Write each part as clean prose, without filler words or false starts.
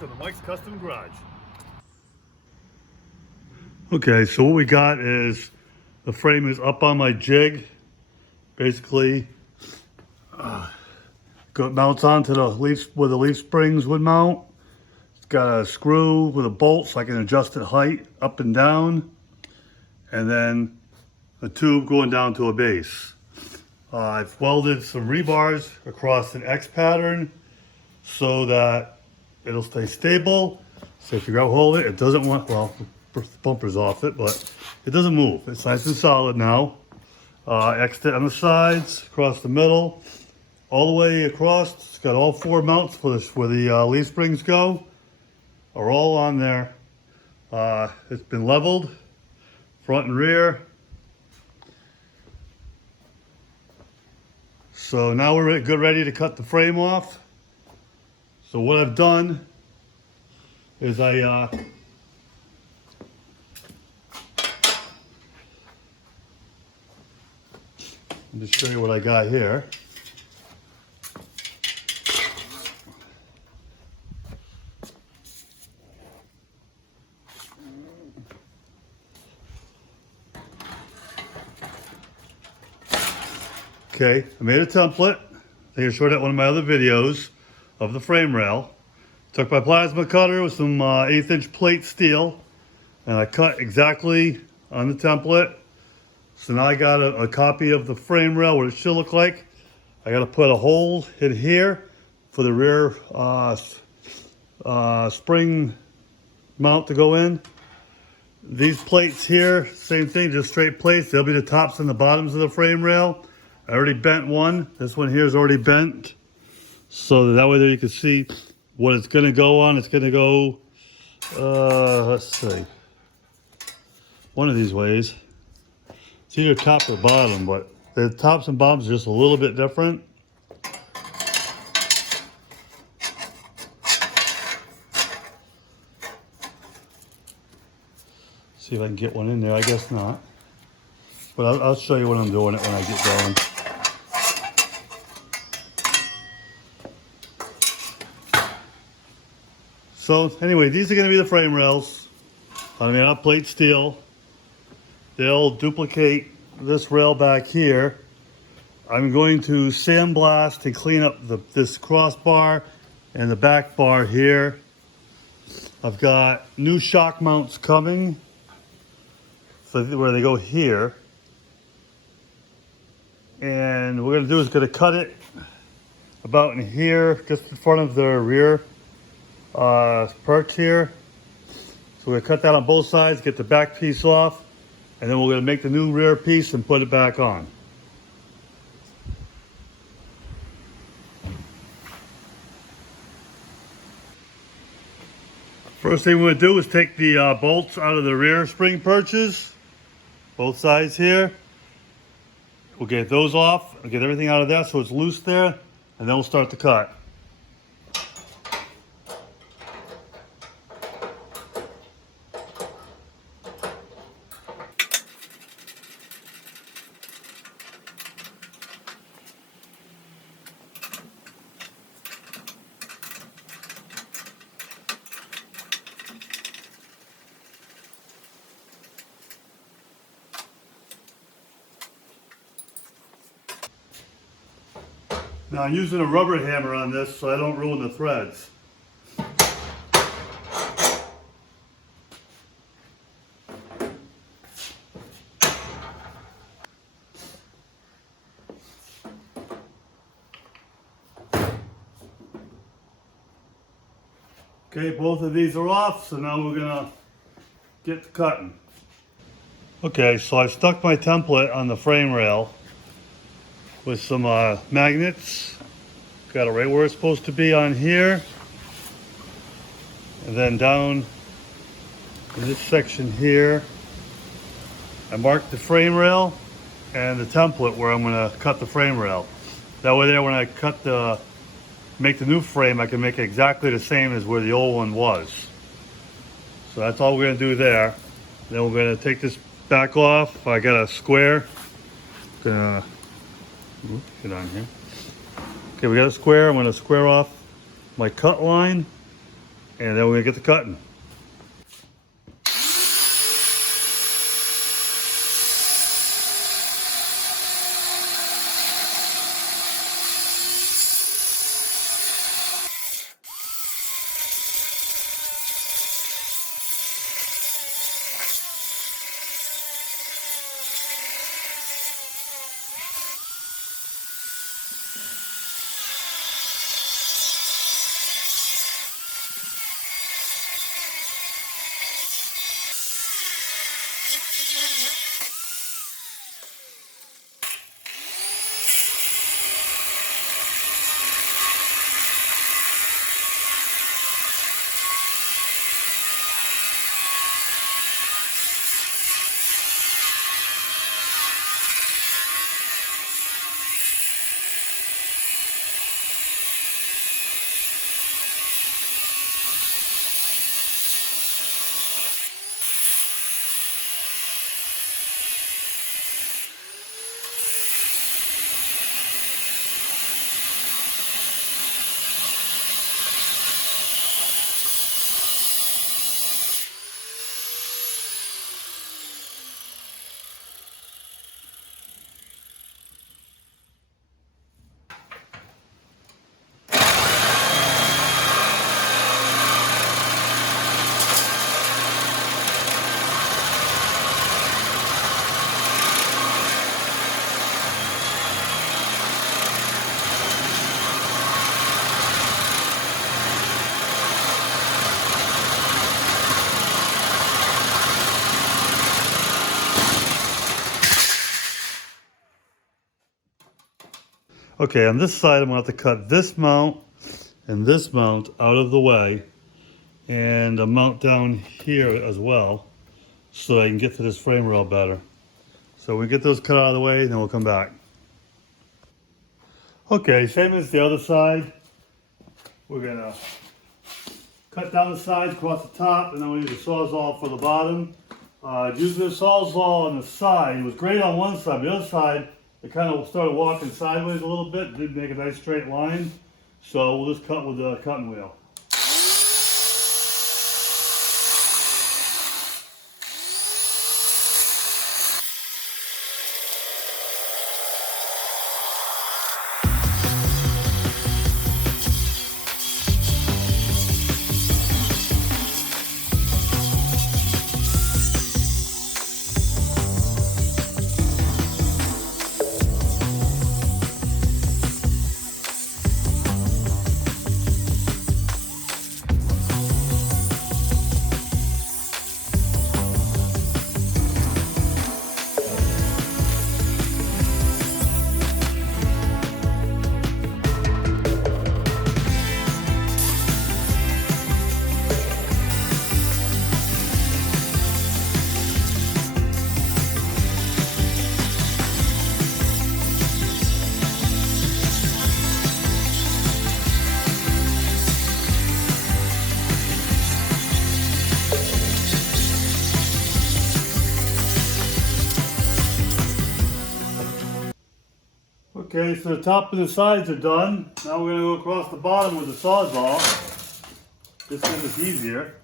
to the Mike's Custom Garage. Okay, so what we got is the frame is up on my jig. Basically, mounts onto the leaf where the leaf springs would mount. It's got a screw with a bolt so I can adjust the height up and down, and then a tube going down to a base. I've welded some rebars across an X pattern so that it'll stay stable. So if you grab hold of it, it doesn't want, well, the bumper's off it, but it doesn't move. It's nice and solid now. X'd it on the sides, across the middle, all the way across. It's got all four mounts for this, where the leaf springs go, are all on there. It's been leveled, front and rear. So now we're good, ready to cut the frame off. So what I've done is let me show you what I got here. Okay, I made a template. I think I showed that in one of my other videos of the frame rail. Took my plasma cutter with some 1/8" plate steel, and I cut exactly on the template. So now I got a copy of the frame rail, what it should look like. I got to put a hole in here for the rear spring mount to go in. These plates here, same thing, just straight plates. They'll be the tops and the bottoms of the frame rail. I already bent one. This one here is already bent. So that way there you can see what it's going to go on. It's going to go, let's see, one of these ways. It's either top or bottom, but the tops and bottoms are just a little bit different. See if I can get one in there. I guess not. But I'll show you when I'm doing it when I get going. So anyway, these are going to be the frame rails. I mean, out plate steel. They'll duplicate this rail back here. I'm going to sandblast and clean up this crossbar and the back bar here. I've got new shock mounts coming for where they go here. And what we're going to do is going to cut it about in here, just in front of the rear perch here. So we're going to cut that on both sides, get the back piece off, and then we're going to make the new rear piece and put it back on. First thing we're going to do is take the bolts out of the rear spring perches, both sides here. We'll get those off, we'll get everything out of there so it's loose there, and then we'll start the cut. Now I'm using a rubber hammer on this so I don't ruin the threads. Okay, both of these are off, so now we're gonna get to cutting. Okay, so I stuck my template on the frame rail with some magnets. Got it right where it's supposed to be on here. And then down in this section here, I marked the frame rail and the template where I'm gonna cut the frame rail. That way there, when I make the new frame, I can make it exactly the same as where the old one was. So that's all we're gonna do there. Then we're gonna take this back off. I got a square. Get on here. Okay, we got a square. I'm going to square off my cut line And then we're gonna get to cutting. Okay, on this side, I'm gonna have to cut this mount and this mount out of the way, and a mount down here as well, so I can get to this frame rail better. So we get those cut out of the way, and then we'll come back. Okay, same as the other side. We're gonna cut down the sides across the top, and then we need a sawzall for the bottom. Using the sawzall on the side, it was great on one side. The other side, it kind of started walking sideways a little bit. Didn't make a nice straight line. So we'll just cut with the cutting wheel. Okay, so the top and the sides are done. Now we're going to go across the bottom with the sawzall. This one is easier.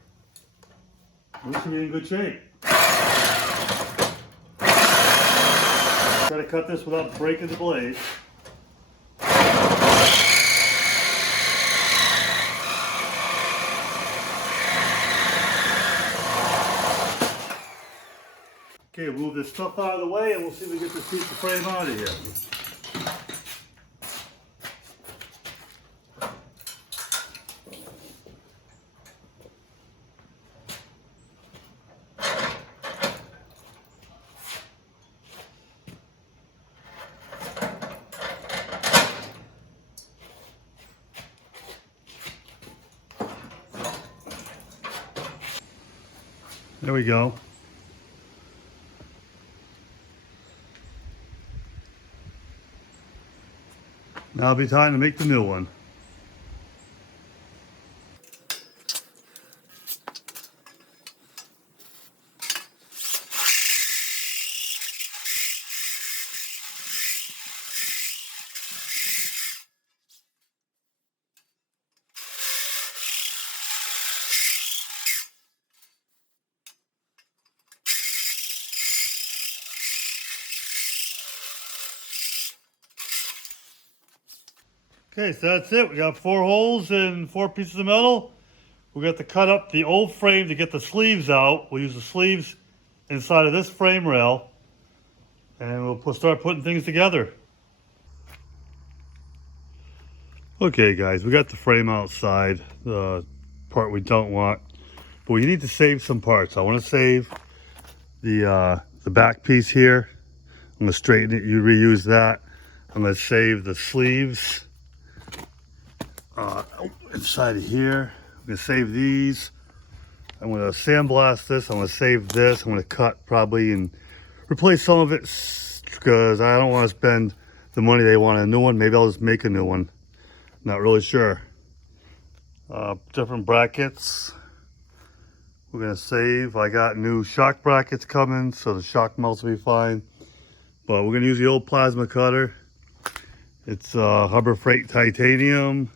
We should be in good shape. Try to cut this without breaking the blade. Okay, move this stuff out of the way and we'll see if we can get this piece of frame out of here. There we go. Now it'll be time to make the new one. Okay, so that's it. We got 4 holes and 4 pieces of metal. We got to cut up the old frame to get the sleeves out. We'll use the sleeves inside of this frame rail, and we'll start putting things together. Okay, guys, we got the frame outside, the part we don't want, but we need to save some parts. I want to save the back piece here. I'm gonna straighten it. You reuse that. I'm gonna save the sleeves inside of here. I'm gonna save these. I'm gonna sandblast this. I'm gonna save this. I'm gonna cut probably and replace some of it because I don't want to spend the money they want a new one. Maybe I'll just make a new one. Not really sure. Different brackets. We're gonna save. I got new shock brackets coming, so the shock mounts will be fine. But we're gonna use the old plasma cutter. It's Harbor Freight titanium.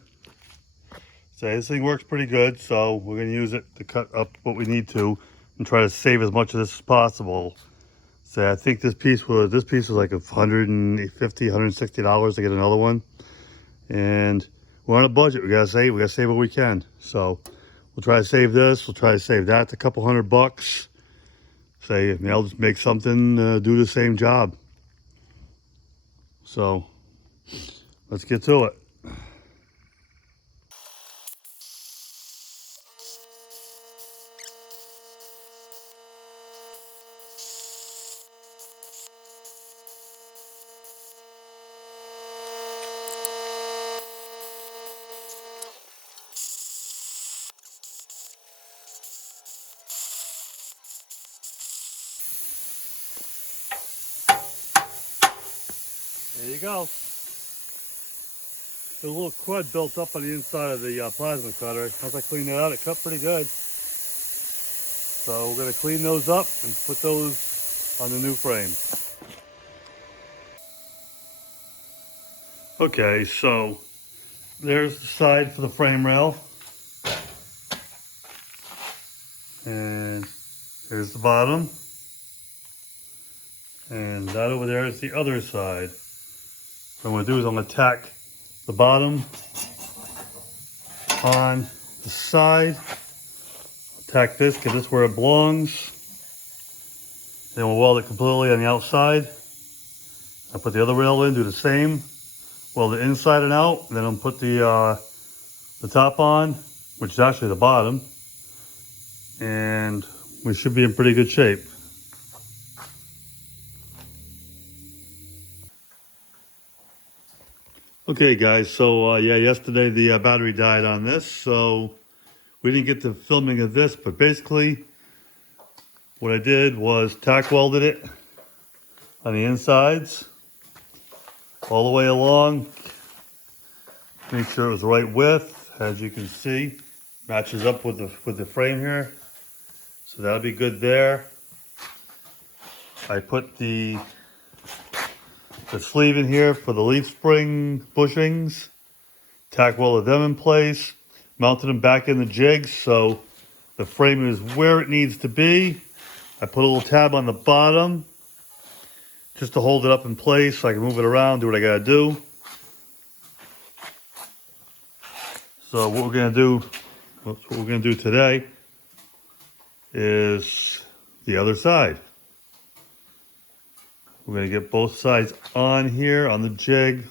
So this thing works pretty good, so we're gonna use it to cut up what we need to and try to save as much of this as possible. So I think this piece was like $150, $160 to get another one. And we're on a budget. We gotta save what we can. So we'll try to save this, we'll try to save that. It's a couple $100. Say, maybe I'll just make something do the same job. So let's get to it. There you go. There's a little crud built up on the inside of the plasma cutter. Once I clean it out, it cut pretty good. So we're gonna clean those up and put those on the new frame. Okay, so there's the side for the frame rail. And here's the bottom. And that over there is the other side. What I'm gonna do is I'm gonna tack the bottom on the side. Tack this, get this where it belongs. Then we'll weld it completely on the outside. I'll put the other rail in, do the same. Weld it inside and out. And then I'll put the top on, which is actually the bottom. And we should be in pretty good shape. Okay guys, so yeah, yesterday the battery died on this, so we didn't get to filming of this, but basically what I did was tack welded it on the insides all the way along. Make sure it was the right width, as you can see, matches up with the frame here, so that'll be good there. I put the sleeve in here for the leaf spring bushings, tack welded them in place, mounted them back in the jigs so the frame is where it needs to be. I put a little tab on the bottom just to hold it up in place so I can move it around, do what I gotta do. So what we're gonna do today is the other side. We're gonna get both sides on here on the jig,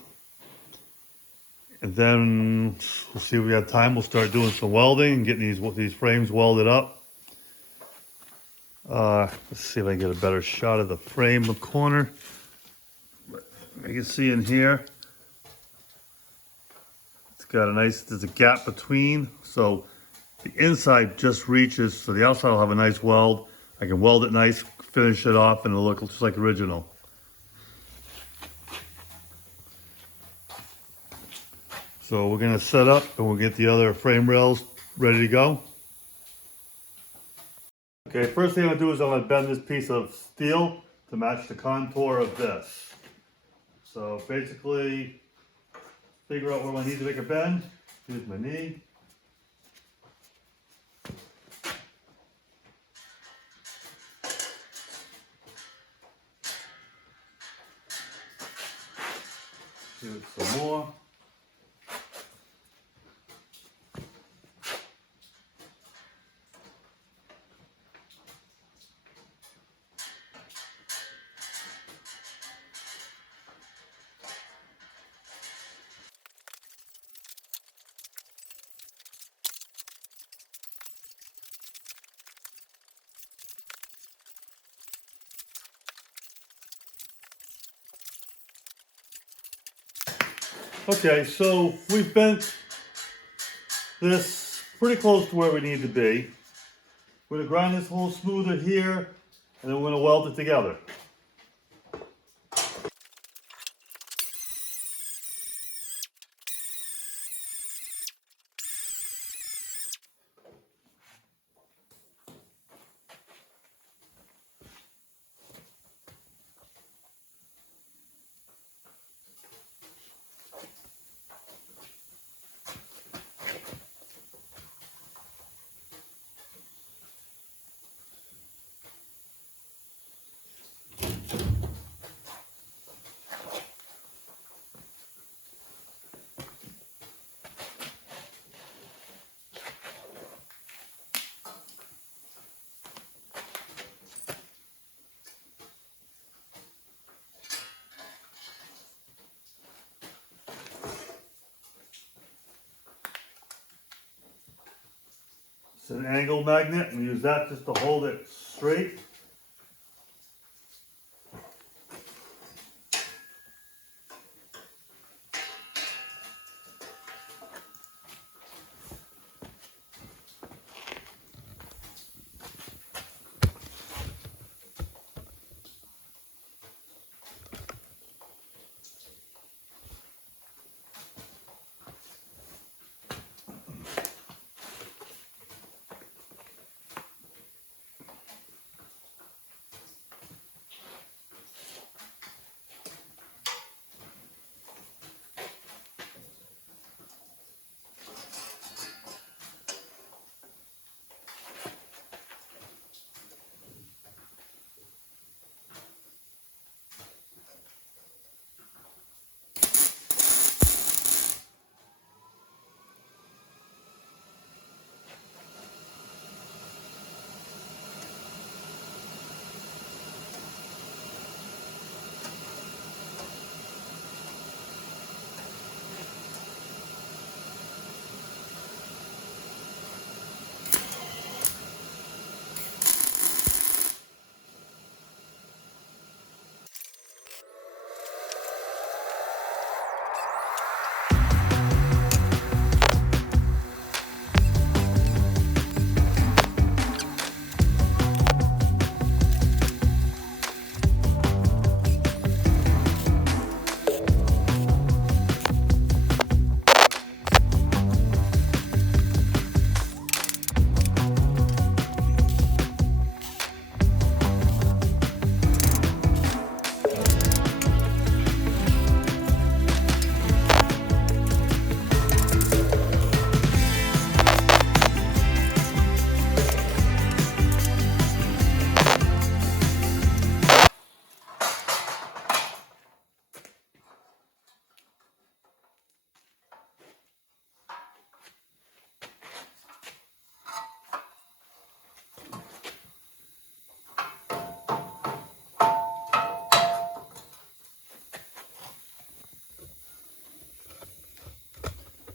and then we'll see if we have time. We'll start doing some welding and getting these frames welded up. Let's see if I can get a better shot of the frame in the corner. You can see in here, it's got there's a gap between, so the inside just reaches, so the outside will have a nice weld. I can weld it nice, finish it off, and it'll look just like original. So we're gonna set up and we'll get the other frame rails ready to go. Okay, first thing I'm gonna do is I'm gonna bend this piece of steel to match the contour of this. So basically, figure out where I need to make a bend. Use my knee. Do it some more. Okay, so we've bent this pretty close to where we need to be. We're gonna grind this a little smoother here, and then we're gonna weld it together. It's an angle magnet, and we use that just to hold it straight.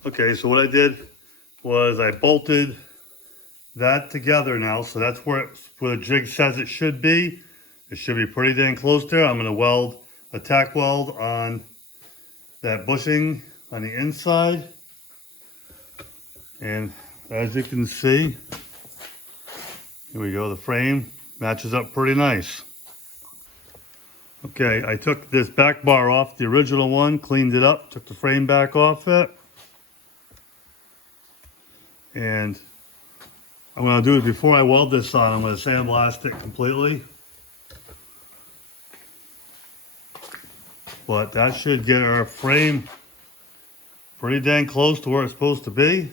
Okay, so what I did was I bolted that together now, so that's where the jig says it should be. It should be pretty dang close there. I'm gonna weld a tack weld on that bushing on the inside. And as you can see, here we go, the frame matches up pretty nice. Okay, I took this back bar off the original one, cleaned it up, took the frame back off it. And what I'm going to do is before I weld this on, I'm going to sandblast it completely. But that should get our frame pretty dang close to where it's supposed to be.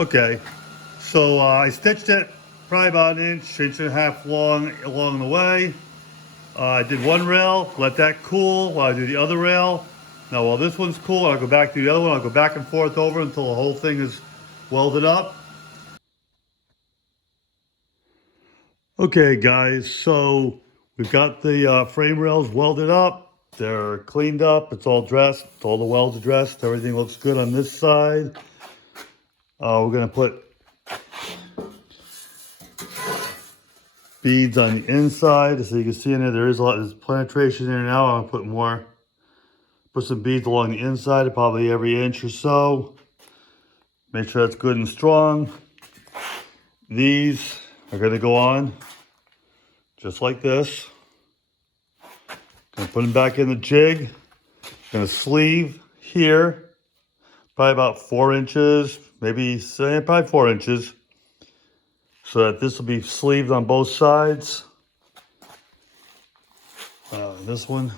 Okay, so I stitched it probably about an inch and a half long along the way. I did one rail, let that cool while I do the other rail. Now while this one's cool, I'll go back to the other one. I'll go back and forth over until the whole thing is welded up. Okay guys, so we've got the frame rails welded up. They're cleaned up, it's all dressed, all the welds are dressed, everything looks good on this side. We're gonna put beads on the inside. So you can see in there, there's penetration in there now. I'll put some beads along the inside, probably every inch or so. Make sure that's good and strong. These are gonna go on just like this. Gonna put them back in the jig. Gonna sleeve here, probably about 4 inches, maybe probably 4 inches, so that this will be sleeved on both sides. This one.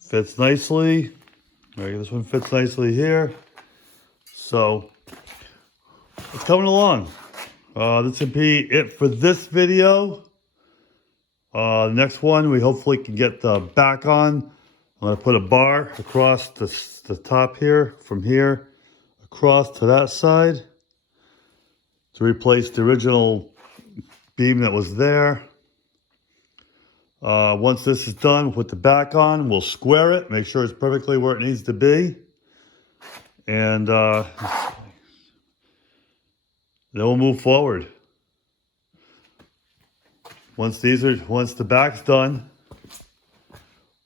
Fits nicely. This one fits nicely here. So it's coming along. This will be it for this video. The next one, we hopefully can get the back on. I'm going to put a bar across the top here, from here across to that side, to replace the original beam that was there. Once this is done, we'll put the back on, we'll square it, make sure it's perfectly where it needs to be. And then we'll move forward. Once the back's done,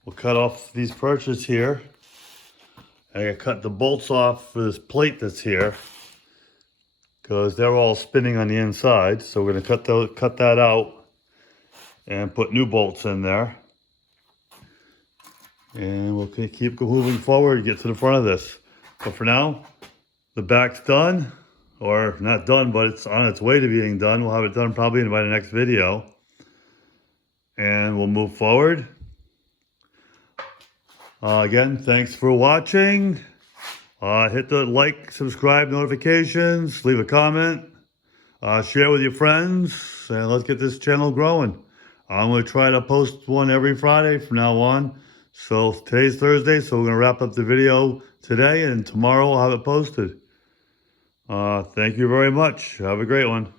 we'll cut off these perches here. I gotta cut the bolts off for this plate that's here, because they're all spinning on the inside. So we're gonna cut that out and put new bolts in there. And we'll keep moving forward, get to the front of this. But for now, the back's done, or not done, but it's on its way to being done. We'll have it done probably by the next video. And we'll move forward. Again, thanks for watching. Hit the like, subscribe, notifications, leave a comment, share with your friends, and let's get this channel growing. I'm going to try to post one every Friday from now on. So today's Thursday, so we're going to wrap up the video today, and tomorrow I'll have it posted. Thank you very much. Have a great one.